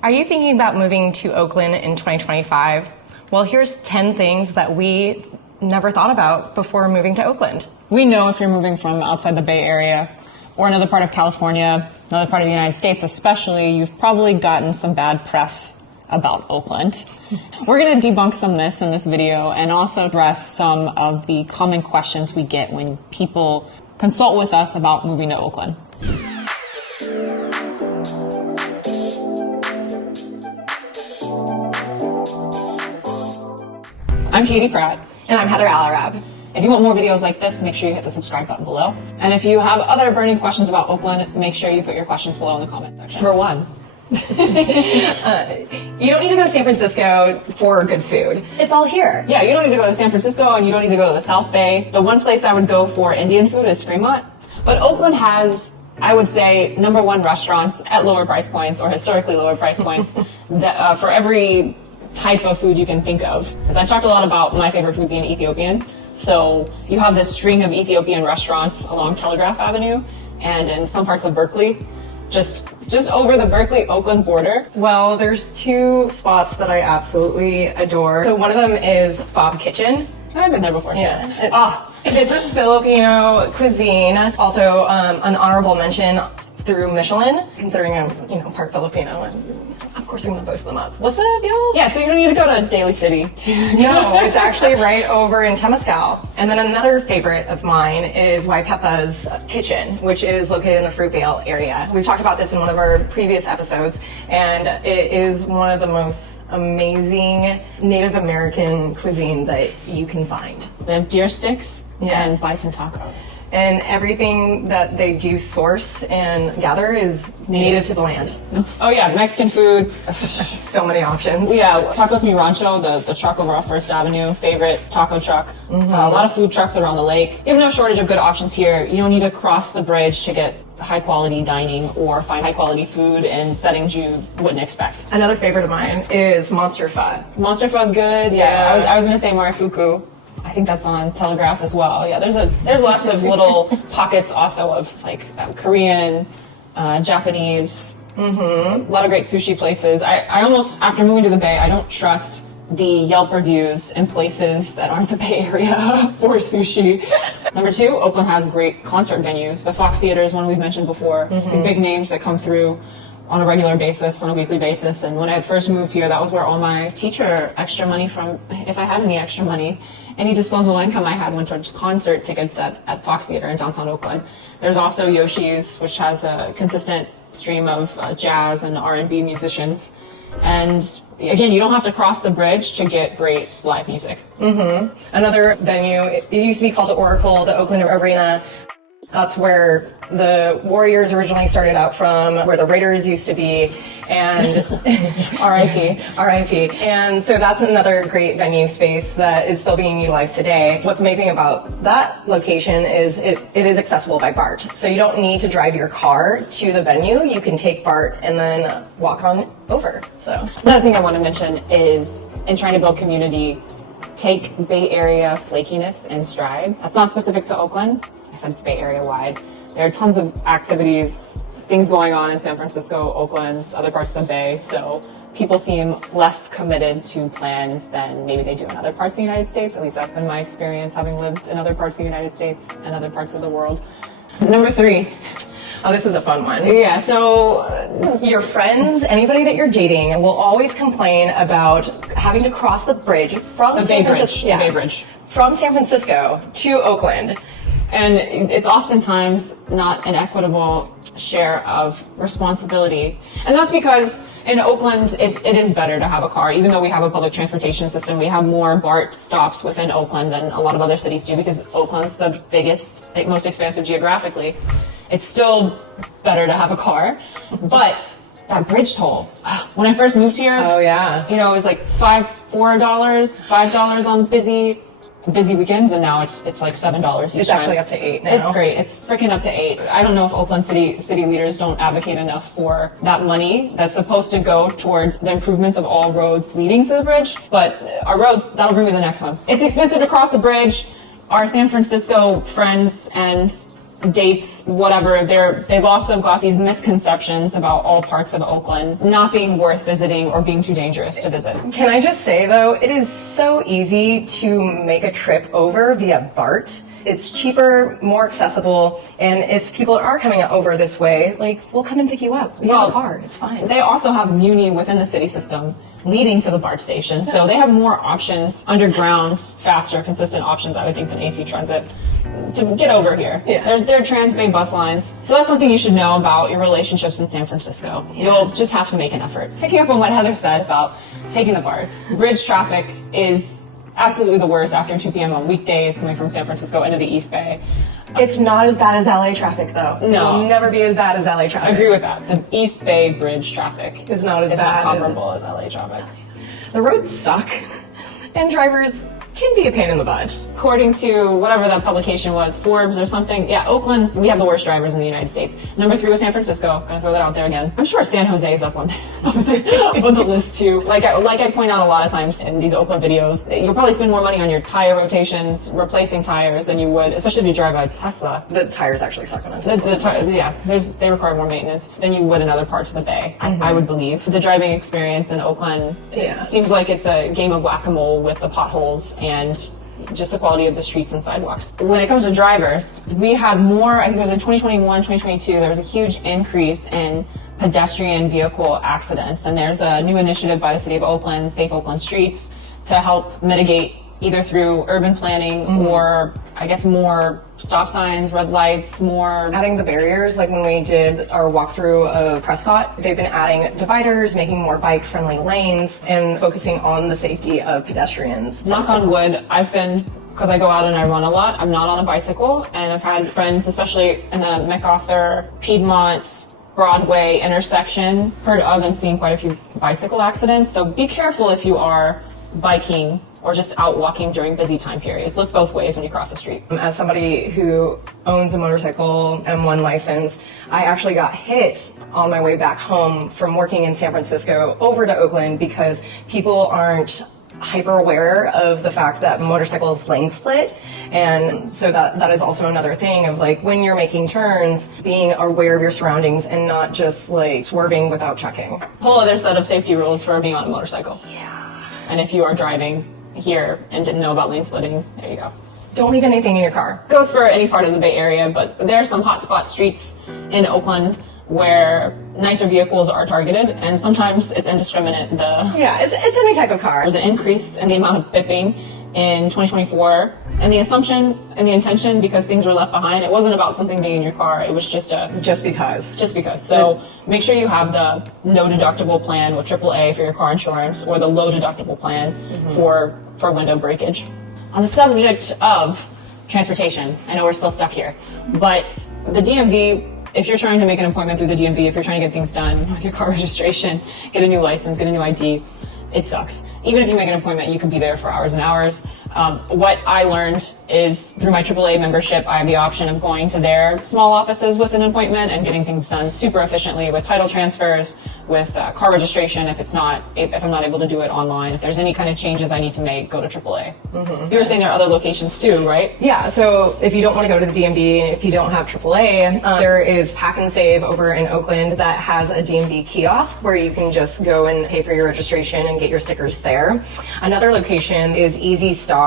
Are you thinking about moving to Oakland in 2025? Well, here's 10 things that we never thought about before moving to Oakland. We know if you're moving from outside the Bay Area or another part of California, another part of the United States especially, you've probably gotten some bad press about Oakland. We're going to debunk some myths in this video and also address some of the common questions we get when people consult with us about moving to Oakland. I'm Katie Pratt. And I'm Heather Alarab. If you want more videos like this, make sure you hit the subscribe button below. And if you have other burning questions about Oakland, make sure you put your questions below in the comment section. For one. You don't need to go to San Francisco for good food. It's all here. Yeah, you don't need to go to San Francisco and you don't need to go to the South Bay. The one place I would go for Indian food is Fremont. But Oakland has, I would say, #1 restaurants at lower price points or historically lower price points that, for every type of food you can think of. As I've talked a lot about my favorite food being Ethiopian. So you have this string of Ethiopian restaurants along Telegraph Avenue and in some parts of Berkeley, just over the Berkeley-Oakland border. Well, there's two spots that I absolutely adore. So one of them is Fob Kitchen. I've been there before, Yeah. so. It's a Filipino cuisine. Also, an honorable mention through Michelin, considering I'm part Filipino, and of course I'm gonna post them up. What's up, y'all? Yeah, so you don't need to go to Daly City. No, it's actually right over in Temescal. And then another favorite of mine is Waipepa's Kitchen, which is located in the Fruitvale area. We've talked about this in one of our previous episodes, and it is one of the most amazing Native American cuisine that you can find. They have deer sticks Yeah. and bison tacos. And everything that they do source and gather is native to the land. Oh yeah, Mexican food. So many options. Yeah, Tacos Mi Rancho, the truck over off First Avenue, favorite taco truck. A lot of food trucks around the lake. You have no shortage of good options here. You don't need to cross the bridge to get high quality dining or find high quality food in settings you wouldn't expect. Another favorite of mine is Monster Pho. Monster Pho's good. Yeah, I was gonna say Marifuku. I think that's on Telegraph as well. Yeah, there's lots of little pockets also of like Korean, Japanese, a lot of great sushi places. I almost, after moving to the Bay, I don't trust the Yelp reviews in places that aren't the Bay Area for sushi. #2, Oakland has great concert venues. The Fox Theater is one we've mentioned before. Big names that come through on a regular basis, on a weekly basis. And when I had first moved here, that was where all my teacher extra money from, if I had any extra money, any disposable income I had went towards concert tickets at Fox Theater in downtown Oakland. There's also Yoshi's, which has a consistent stream of jazz and R&B musicians. And again, you don't have to cross the bridge to get great live music. Another venue, it used to be called the Oracle, the Oakland Arena. That's where the Warriors originally started out from, where the Raiders used to be, and RIP. And so that's another great venue space that is still being utilized today. What's amazing about that location is it is accessible by BART. So you don't need to drive your car to the venue. You can take BART and then walk on over. So Another thing I want to mention is in trying to build community, take Bay Area flakiness in stride. That's not specific to Oakland. I said it's Bay Area wide. There are tons of activities, things going on in San Francisco, Oakland, other parts of the Bay, so people seem less committed to plans than maybe they do in other parts of the United States. At least that's been my experience, having lived in other parts of the United States and other parts of the world. #3. oh, this is a fun one. Yeah, so Your friends, anybody that you're dating, will always complain about having to cross the bridge from the San Bay Bridge. Francisco. The Bay Bridge. From San Francisco to Oakland. And it's oftentimes not an equitable share of responsibility. And that's because in Oakland, it is better to have a car. Even though we have a public transportation system, we have more BART stops within Oakland than a lot of other cities do because Oakland's the biggest, most expansive geographically. It's still better to have a car. But that bridge toll, when I first moved here, Oh, yeah. it was like $5 on busy weekends, and now it's like $7 each It's time. actually up to 8 now. It's great. It's freaking up to 8. I don't know if Oakland city leaders don't advocate enough for that money that's supposed to go towards the improvements of all roads leading to the bridge, but our roads, that'll bring me to the next one. It's expensive to cross the bridge. Our San Francisco friends and dates, whatever. They've also got these misconceptions about all parts of Oakland not being worth visiting or being too dangerous to visit. Can I just say though, it is so easy to make a trip over via BART. It's cheaper, more accessible, and if people are coming over this way, like, we'll come and pick you up. We have a car, it's fine. They also have Muni within the city system leading to the BART station, so they have more options, underground, faster, consistent options, I would think, than AC Transit to get over here. Yeah. There are Trans-Bay bus lines, so that's something you should know about your relationships in San Francisco. Yeah. You'll just have to make an effort. Picking up on what Heather said about taking the BART, bridge traffic is absolutely the worst after 2 p.m. on weekdays coming from San Francisco into the East Bay. It's not as bad as LA traffic though. No. It'll never be as bad as LA traffic. I agree with that. The East Bay bridge traffic Is not as is bad not as- comparable as LA traffic. The roads suck, and drivers can be a pain in the butt. According to whatever that publication was, Forbes or something, yeah, Oakland, we have the worst drivers in the United States. Number 3 was San Francisco. Gonna throw that out there again. I'm sure San Jose is up on the list too. Like I point out a lot of times in these Oakland videos, you'll probably spend more money on your tire rotations, replacing tires, than you would, especially if you drive a Tesla. The tires actually suck on it. They require more maintenance than you would in other parts of the Bay, I would believe. The driving experience in Oakland seems like it's a game of whack-a-mole with the potholes and just the quality of the streets and sidewalks. When it comes to drivers, we had more, I think it was in 2021, 2022, there was a huge increase in pedestrian vehicle accidents. And there's a new initiative by the city of Oakland, Safe Oakland Streets, to help mitigate either through urban planning or I guess more stop signs, red lights, more Adding the barriers, like when we did our walkthrough of Prescott, they've been adding dividers, making more bike-friendly lanes, and focusing on the safety of pedestrians. knock on wood, I've been, because I go out and I run a lot, I'm not on a bicycle, and I've had friends, especially in the MacArthur, Piedmont, Broadway intersection, heard of and seen quite a few bicycle accidents. So be careful if you are biking or just out walking during busy time periods. Look both ways when you cross the street. As somebody who owns a motorcycle M1 license, I actually got hit on my way back home from working in San Francisco over to Oakland because people aren't hyper aware of the fact that motorcycles lane split. And so that is also another thing of like when you're making turns, being aware of your surroundings and not just like swerving without checking. Whole other set of safety rules for being on a motorcycle. Yeah. And if you are driving here and didn't know about lane splitting, there you go. Don't leave anything in your car. Goes for any part of the Bay Area, but there are some hotspot streets in Oakland where nicer vehicles are targeted, and sometimes it's indiscriminate. Yeah, it's any type of car. There's an increase in the amount of Pipping in 2024, and the assumption and the intention, because things were left behind, it wasn't about something being in your car, it was just because. So make sure you have the no deductible plan with AAA for your car insurance, or the low deductible plan for window breakage. On the subject of transportation, I know we're still stuck here, but the DMV, if you're trying to make an appointment through the DMV, if you're trying to get things done with your car registration, get a new license, get a new ID, it sucks. Even if you make an appointment, you can be there for hours and hours. What I learned is through my AAA membership, I have the option of going to their small offices with an appointment and getting things done super efficiently with title transfers, with car registration if I'm not able to do it online. If there's any kind of changes I need to make, go to AAA. You were saying there are other locations too, right? Yeah, so if you don't want to go to the DMV, if you don't have AAA, there is Pack and Save over in Oakland that has a DMV kiosk where you can just go and pay for your registration and get your stickers there. Another location is Easy Star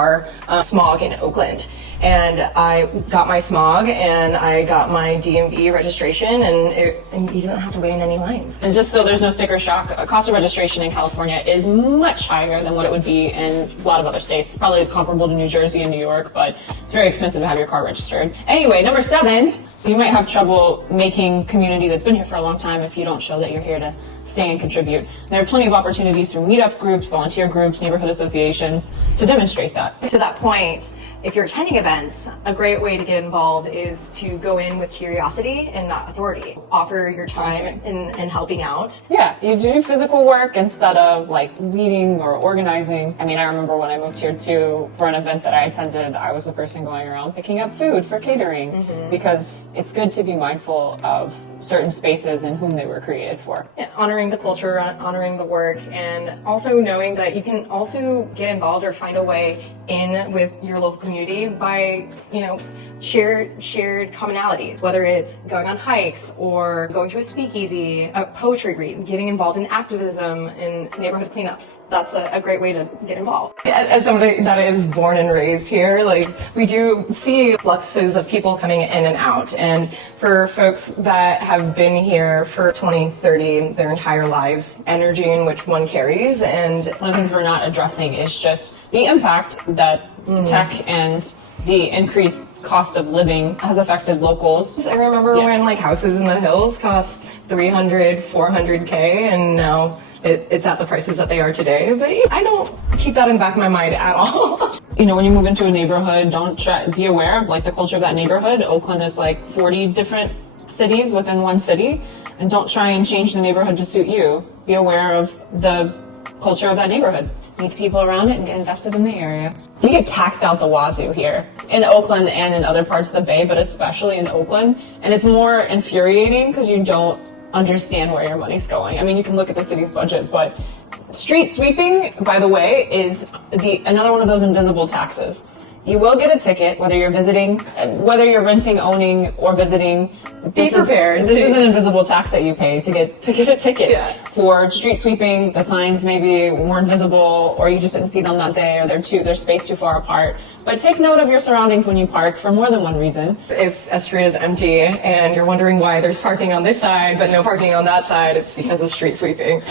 Smog in Oakland. And I got my smog and I got my DMV registration and you don't have to wait in any lines. And just so there's no sticker shock, cost of registration in California is much higher than what it would be in a lot of other states. Probably comparable to New Jersey and New York, but it's very expensive to have your car registered. Anyway, number 7, you might have trouble making community that's been here for a long time if you don't show that you're here to stay and contribute. There are plenty of opportunities through meetup groups, volunteer groups, neighborhood associations to demonstrate that. To that point, if you're attending events, a great way to get involved is to go in with curiosity and not authority. Offer your time in helping out. Yeah, you do physical work instead of like leading or organizing. I mean, I remember when I moved here too, for an event that I attended, I was the person going around picking up food for catering because it's good to be mindful of certain spaces and whom they were created for. Yeah, honoring the culture, honoring the work, and also knowing that you can also get involved or find a way in with your local community by, shared commonalities, whether it's going on hikes or going to a speakeasy, a poetry read, getting involved in activism and neighborhood cleanups. That's a great way to get involved. As somebody that is born and raised here, we do see fluxes of people coming in and out. And for folks that have been here for 20, 30, their entire lives, energy in which one carries. And one of the things we're not addressing is just the impact that tech and the increased cost of living has affected locals. I remember when houses in the hills cost 300, 400K, and now it's at the prices that they are today. But I don't keep that in the back of my mind at all. When you move into a neighborhood, be aware of the culture of that neighborhood. Oakland is 40 different cities within one city, and don't try and change the neighborhood to suit you. Be aware of the culture of that neighborhood. Meet the people around it and get invested in the area. You get taxed out the wazoo here in Oakland and in other parts of the Bay, but especially in Oakland. And it's more infuriating because you don't understand where your money's going. I mean, you can look at the city's budget, but street sweeping, by the way, is another one of those invisible taxes. You will get a ticket, whether you're renting, owning, or visiting. This is an invisible tax that you pay to get a ticket for street sweeping. The signs maybe weren't visible, or you just didn't see them that day, or they're spaced too far apart. But take note of your surroundings when you park for more than one reason. If a street is empty and you're wondering why there's parking on this side but no parking on that side, it's because of street sweeping.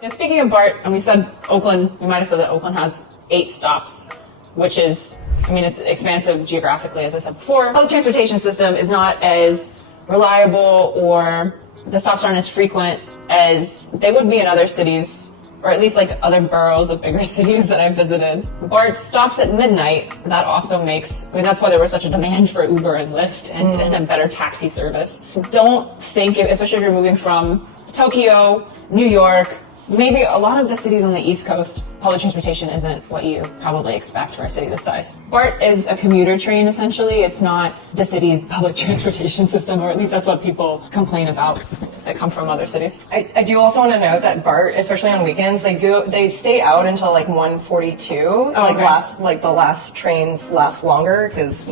And speaking of BART, and we said Oakland, we might have said that Oakland has 8 stops, which is, it's expansive geographically, as I said before. Public transportation system is not as reliable, or the stops aren't as frequent as they would be in other cities, or at least other boroughs of bigger cities that I've visited. BART stops at midnight. That also that's why there was such a demand for Uber and Lyft and a better taxi service. Don't think, especially if you're moving from Tokyo, New York, maybe a lot of the cities on the East Coast, public transportation isn't what you probably expect for a city this size. BART is a commuter train, essentially. It's not the city's public transportation system, or at least that's what people complain about that come from other cities. I do also want to note that BART, especially on weekends, they stay out until 1:42. The last trains last longer because,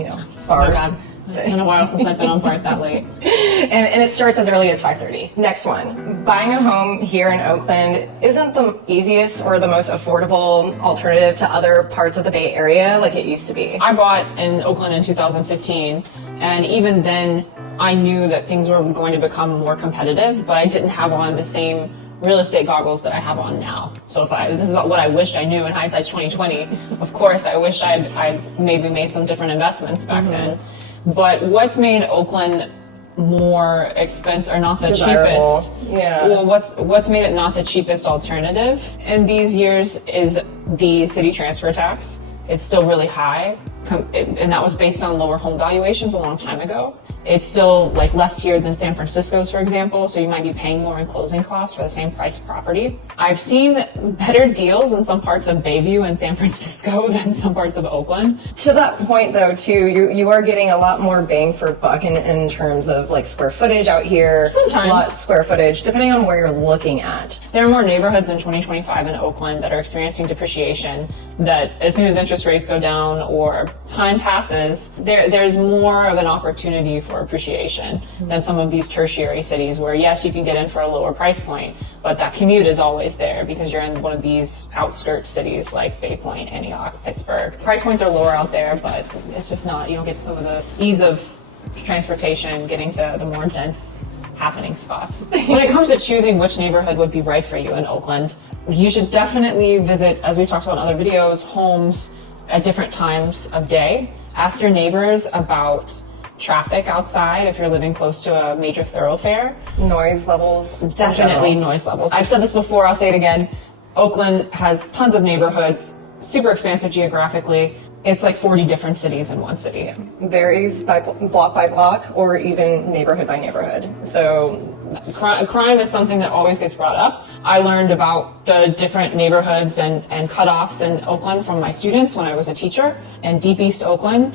bars. Oh my God. It's been a while since I've been on BART that late. And it starts as early as 5:30. Next one. Buying a home here in Oakland isn't the easiest or the most affordable alternative to other parts of the Bay Area like it used to be. I bought in Oakland in 2015, and even then I knew that things were going to become more competitive, but I didn't have on the same real estate goggles that I have on now. So this is about what I wished I knew in hindsight 2020. Of course, I wish I'd maybe made some different investments back then. But what's made Oakland more expensive, or not the desirable. cheapest? Yeah. Well, what's made it not the cheapest alternative in these years is the city transfer tax. It's still really high, and that was based on lower home valuations a long time ago. It's still less here than San Francisco's, for example, so you might be paying more in closing costs for the same price property. I've seen better deals in some parts of Bayview and San Francisco than some parts of Oakland. To that point, though, too, you are getting a lot more bang for buck in terms of square footage out here. Sometimes. A lot square footage, depending on where you're looking at. There are more neighborhoods in 2025 in Oakland that are experiencing depreciation, that as soon as interest rates go down or time passes, there's more of an opportunity for appreciation than some of these tertiary cities where, yes, you can get in for a lower price point, but that commute is always there because you're in one of these outskirts cities like Bay Point, Antioch, Pittsburgh. Price points are lower out there, but it's just not, you don't get some of the ease of transportation getting to the more dense happening spots. When it comes to choosing which neighborhood would be right for you in Oakland, you should definitely visit, as we've talked about in other videos, homes at different times of day. Ask your neighbors about traffic outside if you're living close to a major thoroughfare. Noise levels. Definitely noise levels. I've said this before, I'll say it again. Oakland has tons of neighborhoods, super expansive geographically. It's 40 different cities in one city. Varies by block or even neighborhood by neighborhood. So crime is something that always gets brought up. I learned about the different neighborhoods and cutoffs in Oakland from my students when I was a teacher in Deep East Oakland,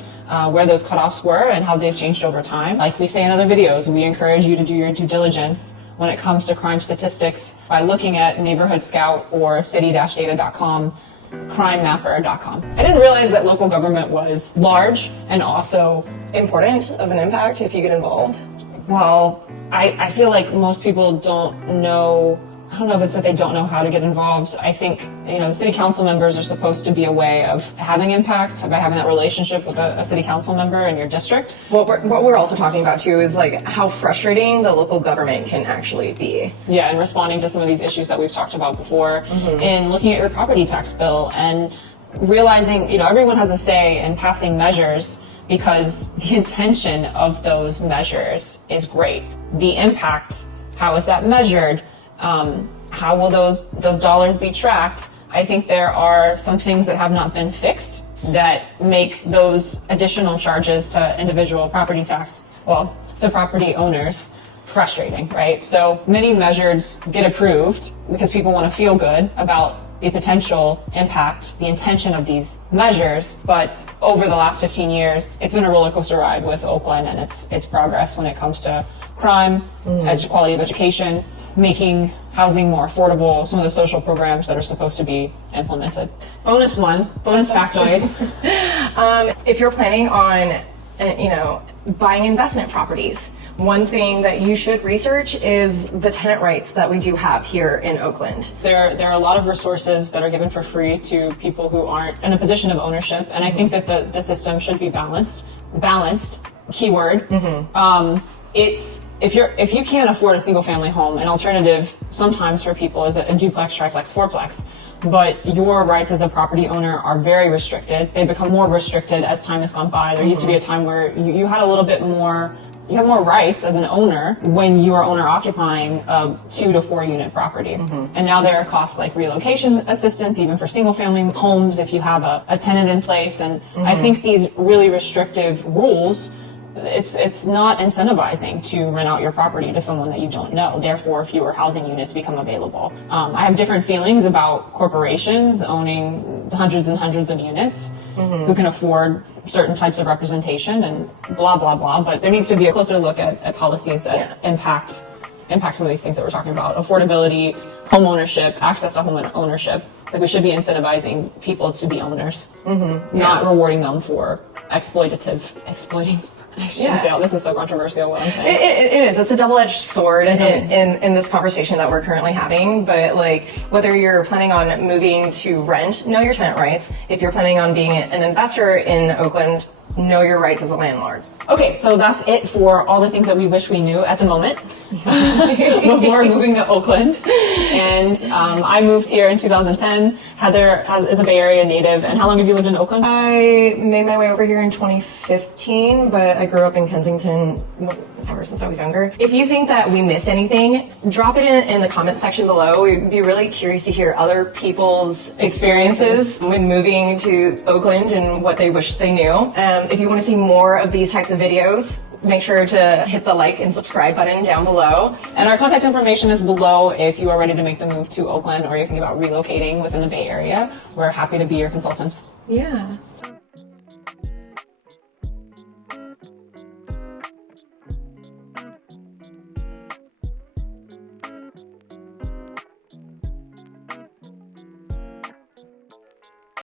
where those cutoffs were and how they've changed over time. Like we say in other videos, we encourage you to do your due diligence when it comes to crime statistics by looking at Neighborhood Scout or city-data.com. crimemapper.com. I didn't realize that local government was large and also Important of an impact if you get involved. well, I feel like most people don't know. I don't know if it's that they don't know how to get involved. I think, the city council members are supposed to be a way of having impact by having that relationship with a city council member in your district. What we're also talking about too is like how frustrating the local government can actually be. Yeah, and responding to some of these issues that we've talked about before, in looking at your property tax bill and realizing, everyone has a say in passing measures because the intention of those measures is great. The impact, how is that measured? How will those dollars be tracked? I think there are some things that have not been fixed that make those additional charges to individual property tax, to property owners, frustrating, right? So many measures get approved because people want to feel good about the potential impact, the intention of these measures, but over the last 15 years, it's been a roller coaster ride with Oakland and its progress when it comes to crime, quality of education, making housing more affordable, some of the social programs that are supposed to be implemented. Bonus factoid. If you're planning on, buying investment properties, one thing that you should research is the tenant rights that we do have here in Oakland. There are a lot of resources that are given for free to people who aren't in a position of ownership, and I think that the system should be balanced. Balanced, keyword. If you can't afford a single family home, an alternative sometimes for people is a duplex, triplex, fourplex. But your rights as a property owner are very restricted. They become more restricted as time has gone by. There used to be a time where you had a little bit more, you have more rights as an owner when you are owner occupying a 2 to 4 unit property. And now there are costs like relocation assistance, even for single family homes if you have a tenant in place. And I think these really restrictive rules, it's not incentivizing to rent out your property to someone that you don't know. Therefore, fewer housing units become available. I have different feelings about corporations owning hundreds and hundreds of units who can afford certain types of representation and blah, blah, blah. But there needs to be a closer look at policies that impact some of these things that we're talking about. Affordability, home ownership, access to home ownership. It's like we should be incentivizing people to be owners, not rewarding them for exploiting. I shouldn't say, this is so controversial what I'm saying. It is. It's a double-edged sword in this conversation that we're currently having. But whether you're planning on moving to rent, know your tenant rights. If you're planning on being an investor in Oakland, know your rights as a landlord. Okay, so that's it for all the things that we wish we knew at the moment before moving to Oakland. And I moved here in 2010. Heather is a Bay Area native. And how long have you lived in Oakland? I made my way over here in 2015, but I grew up in Kensington ever since I was younger. If you think that we missed anything, drop it in the comment section below. We'd be really curious to hear other people's experiences when moving to Oakland and what they wish they knew. If you want to see more of these types of videos, make sure to hit the like and subscribe button down below. And our contact information is below if you are ready to make the move to Oakland or you're thinking about relocating within the Bay Area. We're happy to be your consultants. Yeah.